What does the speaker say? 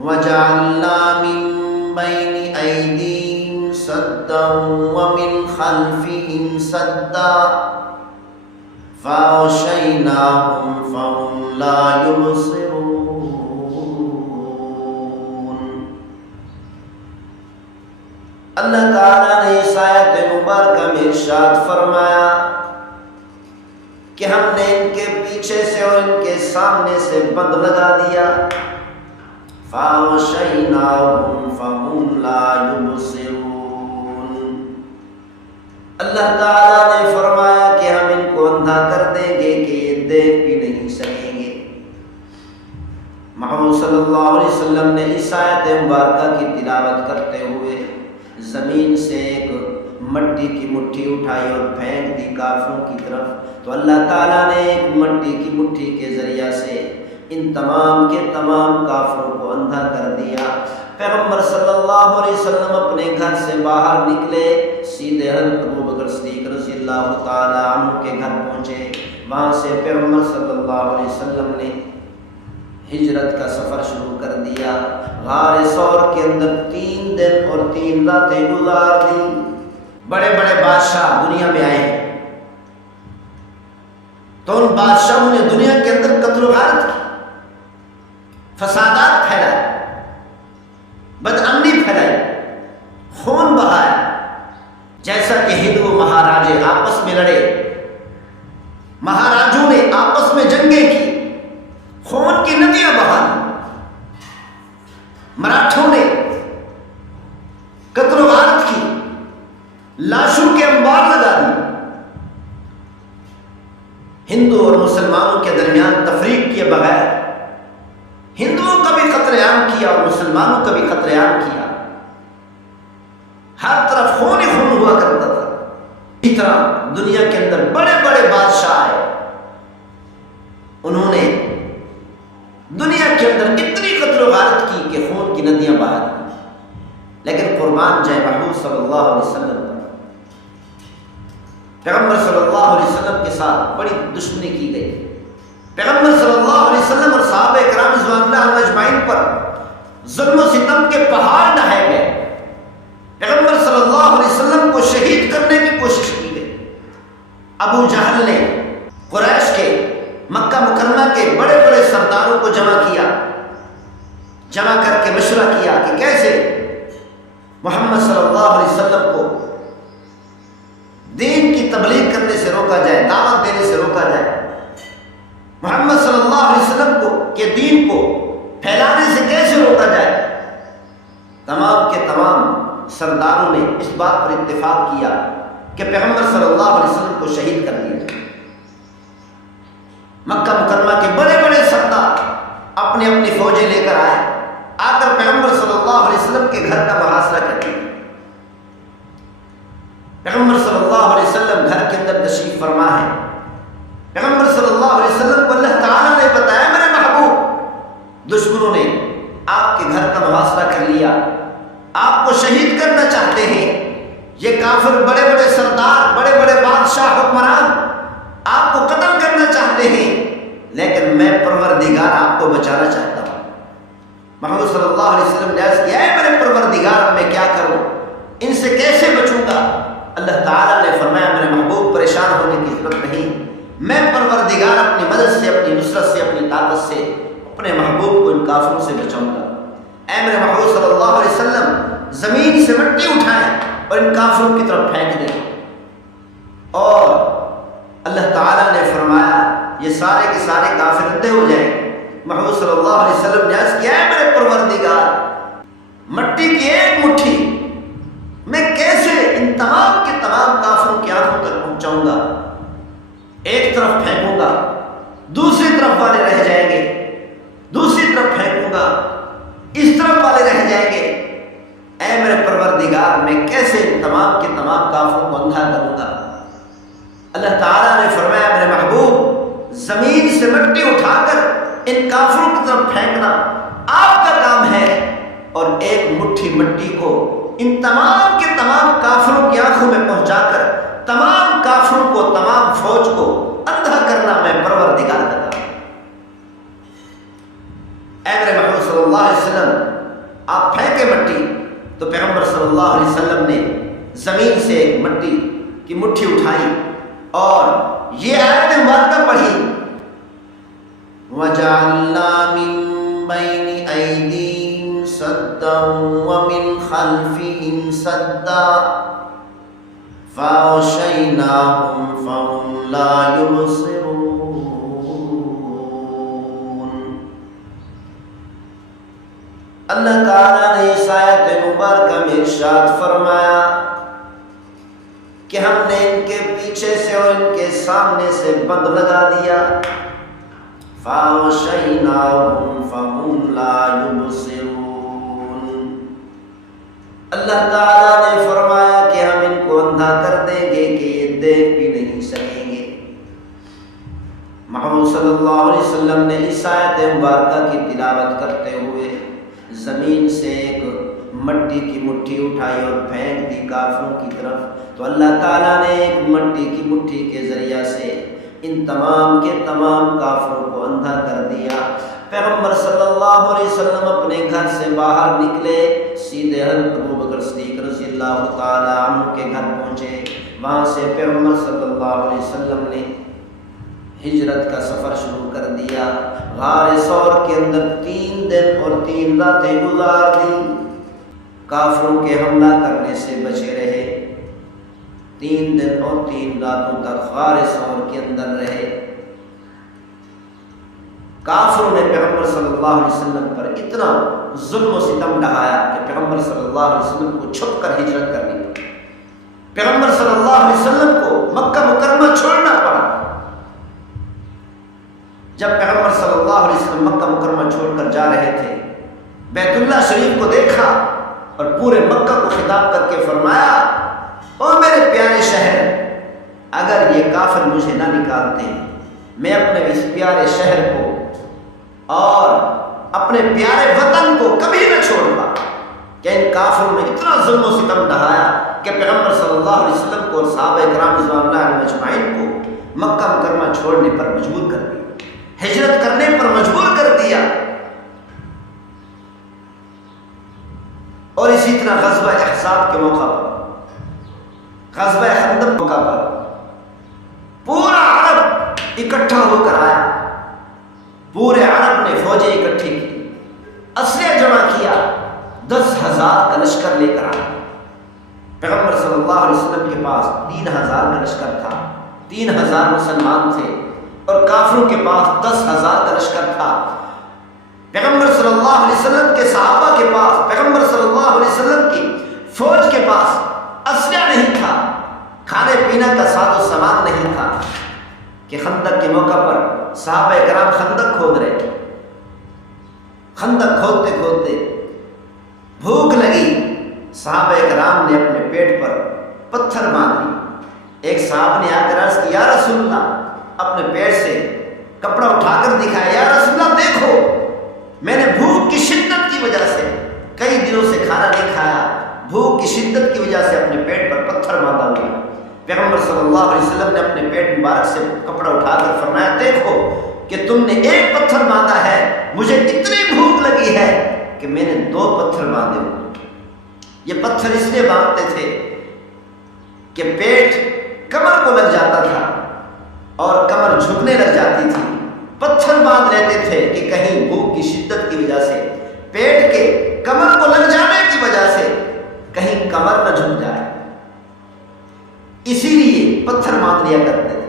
وجعلنا من بين أيديهم سدا ومن خلفهم سدا فأغشيناهم فهم لا يبصرون۔ اللہ تعالیٰ نے اس آیت مبارکہ میں ارشاد فرمایا کہ ہم نے ان کے پیچھے سے اور ان کے سامنے سے بند لگا دیا، فَأَغْشَيْنَاهُمْ فَهُمْ لَا يُبْصِرُونَ۔ اللہ تعالیٰ نے فرمایا کہ ہم ان کو اندھا کر دیں گے کہ یہ دیکھ بھی نہیں سکیں گے۔ محمد صلی اللہ علیہ وسلم نے اس آیت مبارکہ کی تلاوت کرتے ہوئے زمین سے ایک مٹی کی مٹھی اٹھائی اور پھینک دی کافروں کی طرف، تو اللہ تعالیٰ نے ایک مٹی کی مٹھی کے ذریعہ سے ان تمام کے تمام کافروں کو اندھا کر دیا۔ پیغمبر صلی اللہ علیہ وسلم اپنے گھر سے باہر نکلے، سیدھے حضرت ابوبکر صدیق رضی اللہ تعالیٰ عنہ کے گھر پہنچے۔ وہاں سے پیغمبر صلی اللہ علیہ وسلم نے ہجرت کا سفر شروع کر دیا۔ غار ثور کے اندر 3 دن اور 3 راتیں گزار دی۔ بڑے بڑے بادشاہ دنیا میں آئے ہیں، تو ان بادشاہوں نے دنیا کے اندر قتل و غارت کی، فسادات پھیلائے، بدامنی پھیلائی، خون بہایا۔ جیسا کہ ہندو مہاراجے آپس میں لڑے، مہاراجوں نے آپس میں جنگیں کی، خون کی ندیاں بہا دی۔ مراٹھوں نے قتل و غارت کی، لاشوں کے انبار لگا دی۔ ہندو اور مسلمانوں کے درمیان تفریق کیے بغیر ہندوؤں کا بھی قتل عام کیا اور مسلمانوں کا بھی قتل عام کیا۔ ہر طرف خون ہی خون ہوا کرتا تھا۔ اسی طرح دنیا کے اندر بڑے بڑے بادشاہ آئے، انہوں نے دنیا کے اندر اتنی قتل و غارت کی کہ خون کی ندیاں بہا دی، لیکن قربان جائے محمود صلی اللہ علیہ وسلم پر۔ پیغمبر صلی اللہ علیہ وسلم کے ساتھ بڑی دشمنی کی گئی۔ پیغمبر صلی اللہ علیہ وسلم اور صحابہ کرام رضوان اللہ اجمعین پر ظلم و ستم کے پہاڑ ڈھائے گئے۔ پیغمبر صلی اللہ علیہ وسلم کو شہید کرنے کی کوشش کی گئی۔ ابو جہل نے قریش کے، مکہ مکرمہ کے بڑے بڑے سرداروں کو جمع کیا، جمع کر کے مشورہ کیا کہ کیسے محمد صلی اللہ علیہ وسلم کو دین کی تبلیغ کرنے سے روکا جائے، دعوت دینے سے روکا جائے، محمد صلی اللہ علیہ وسلم کو کے دین کو پھیلانے سے کیسے روکا جائے۔ تمام کے تمام سرداروں نے اس بات پر اتفاق کیا کہ پیغمبر صلی اللہ علیہ وسلم کو شہید کر دیا جائے۔ مکہ مکرمہ کے بڑے بڑے سردار اپنی اپنی فوجیں لے کر آئے، آ کر پیغمبر صلی اللہ علیہ وسلم کے گھر کا محاصرہ کر دیا۔ پیغمبر صلی اللہ علیہ وسلم گھر کے اندر تشریف فرما ہے۔ پیغمبر صلی اللہ علیہ وسلم کو اللہ تعالیٰ نے بتایا میرے محبوب، دشمنوں نے آپ کے گھر کا محاصرہ کر لیا، آپ کو شہید کرنا چاہتے ہیں۔ یہ کافر بڑے بڑے سردار، بڑے بڑے بادشاہ، حکمران آپ کو قتل کرنا چاہتے ہیں، لیکن میں پروردگار آپ کو بچانا چاہتا ہوں۔ محمد صلی اللہ علیہ وسلم نے عرض کیا ہے میرے پروردگار میں کیا کروں، ان سے کیسے بچوں گا؟ اللہ تعالیٰ نے فرمایا میرے محبوب پریشان ہونے کی ضرورت نہیں، میں پروردگار اپنی مدد سے، اپنی نصرت سے، اپنی طاقت سے اپنے محبوب کو ان کافروں سے بچاؤں گا۔ اے میرے محبوب صلی اللہ علیہ وسلم زمین سے مٹی اٹھائیں اور ان کافروں کی طرف پھینک دیں۔ اور اللہ تعالیٰ نے فرمایا یہ سارے کے سارے کافر ردے ہو جائیں۔ محمد صلی اللہ علیہ وسلم نے عرض کیا ہے میرے پروردگار، مٹی کی ایک مٹھی میں کیسے ان تمام کے تمام کافروں کی آنکھوں تک پہنچاؤں گا؟ ایک طرف پھینکوں گا، دوسری طرف والے رہ جائیں گے، دوسری طرف پھینکوں گا، اس طرف والے رہ جائیں گے۔ اے میرے پروردگار میں کیسے ان تمام کے تمام کافروں کو اندھا کروں گا؟ اللہ تعالیٰ نے فرمایا میرے محبوب زمین سے مٹی اٹھا کر ان کافروں کی طرف پھینکنا آپ کا کام ہے، اور ایک مٹھی مٹی کو ان تمام کے تمام کافروں کی آنکھوں میں پہنچا کر تمام کافروں کو، تمام فوج کو اندھا کرنا میں پروردگار کا کام۔ اے میرے محمد صلی اللہ علیہ وسلم تو پیغمبر صلی اللہ علیہ وسلم نے زمین سے ایک مٹی کی مٹھی اٹھائی اور یہ آیت مبارکہ پڑھی، وَجَعَلْنَا مِن بَيْنِ أَيْدِيهِمْ سَدًّا وَمِنْ خَلْفِهِمْ سَدًّا فَأَغْشَيْنَاهُمْ فَهُمْ لَا يُبْصِرُونَ۔ اللہ تعالیٰ نے اس آیت مبارکہ میں ارشاد فرمایا کہ ہم نے ان کے پیچھے سے اور ان کے سامنے سے بند لگا دیا، فَأَغْشَيْنَاهُمْ فَهُمْ لَا يُبْصِرُونَ۔ اللہ تعالیٰ نے فرمایا کہ ہم ان کو اندھا کر دیں گے کہ یہ دیکھ بھی نہیں سکیں گے۔ محمد صلی اللہ علیہ وسلم نے اس آیت مبارکہ کی تلاوت کرتے ہوئے زمین سے ایک مٹی کی مٹھی اٹھائی اور پھینک دی کافروں کی طرف، تو اللہ تعالیٰ نے ایک مٹی کی مٹھی کے ذریعہ سے ان تمام کے تمام کافروں کو اندھا کر دیا۔ پیغمبر صلی اللہ علیہ وسلم اپنے گھر سے باہر نکلے، سیدھے حضرت ابوبکر صدیق رضی اللہ تعالیٰ عنہ کے گھر پہنچے۔ وہاں سے پیغمبر صلی اللہ علیہ وسلم نے ہجرت کا سفر شروع کر دیا۔ غار ثور کے اندر 3 دن اور 3 راتیں گزار دی، کافروں کے حملہ کرنے سے بچے رہے۔ 3 دن اور 3 راتوں تک غار ثور کے اندر رہے۔ کافروں نے پیغمبر صلی اللہ علیہ وسلم پر اتنا ظلم و ستم ڈھایا کہ پیغمبر صلی اللہ علیہ وسلم کو چھپ کر ہجرت کرنی پڑی۔ پیغمبر صلی اللہ علیہ وسلم کو مکہ مکرمہ چھوڑنا پڑا۔ جب پیغمبر صلی اللہ علیہ وسلم مکہ مکرمہ چھوڑ کر جا رہے تھے، بیت اللہ شریف کو دیکھا اور پورے مکہ کو خطاب کر کے فرمایا، او میرے پیارے شہر، اگر یہ کافر مجھے نہ نکالتے میں اپنے اس پیارے شہر کو اور اپنے پیارے وطن کو کبھی نہ چھوڑتا۔ کہ ان کافروں نے اتنا ظلم و ستم ڈھایا کہ پیغمبر صلی اللہ علیہ وسلم کو اور صحابہ کرام رضوان اللہ علیہم اجمعین کو مکہ مکرمہ چھوڑنے پر مجبور کر دیا، ہجرت کرنے پر مجبور کر دیا۔ اور اسی طرح غزوہ احزاب کے موقع پر، غزوہ خندق کے موقع پر پورا عرب اکٹھا ہو کر آیا۔ پورے عرب نے فوجیں اکٹھی کی، اسلحہ جمع کیا، 10,000 کا لشکر لے کر آیا۔ پیغمبر صلی اللہ علیہ وسلم کے پاس 3,000 کا لشکر تھا، 3,000 مسلمان تھے، اور کافروں کے پاس 10,000 کا لشکر تھا۔ پیغمبر صلی اللہ علیہ وسلم کے صحابہ کے پاس، پیغمبر صلی اللہ علیہ وسلم کی فوج کے پاس اسلحہ نہیں تھا، کھانے پینے کا ساز و سامان نہیں تھا کہ خندق کے موقع پر صحابہ کرام خندق کھود رہے۔ خندق کھودتے کھودتے بھوک لگی، صحابہ کرام نے اپنے پیٹ پر پتھر باندھ لی۔ ایک صحابہ نے آ کر عرض کی، یا رسول اللہ، اپنے پیٹ سے کپڑا اٹھا کر دکھایا، یا رسول اللہ دیکھو، میں نے بھوک کی شدت کی وجہ سے کئی دنوں سے کھانا نہیں کھایا، بھوک کی شدت کی وجہ سے اپنے پیٹ پر پتھر باندھا ہوا۔ پیغمبر صلی اللہ علیہ وسلم نے اپنے پیٹ مبارک سے کپڑا اٹھا کر فرمایا، دیکھو کہ تم نے ایک پتھر باندھا ہے، مجھے اتنی بھوک لگی ہے کہ میں نے 2 پتھر باندھے ہوئے۔ یہ پتھر اس لیے باندھتے تھے کہ پیٹ کمر کو لگ جاتا تھا اور کمر جھکنے لگ جاتی تھی، پتھر باندھ لیتے تھے کہ کہیں بھوک کی شدت کی وجہ سے، پیٹ کے کمر کو لگ جانے کی وجہ سے کہیں کمر نہ جھک جائے، اسی لیے پتھر باندھ لیا کرتے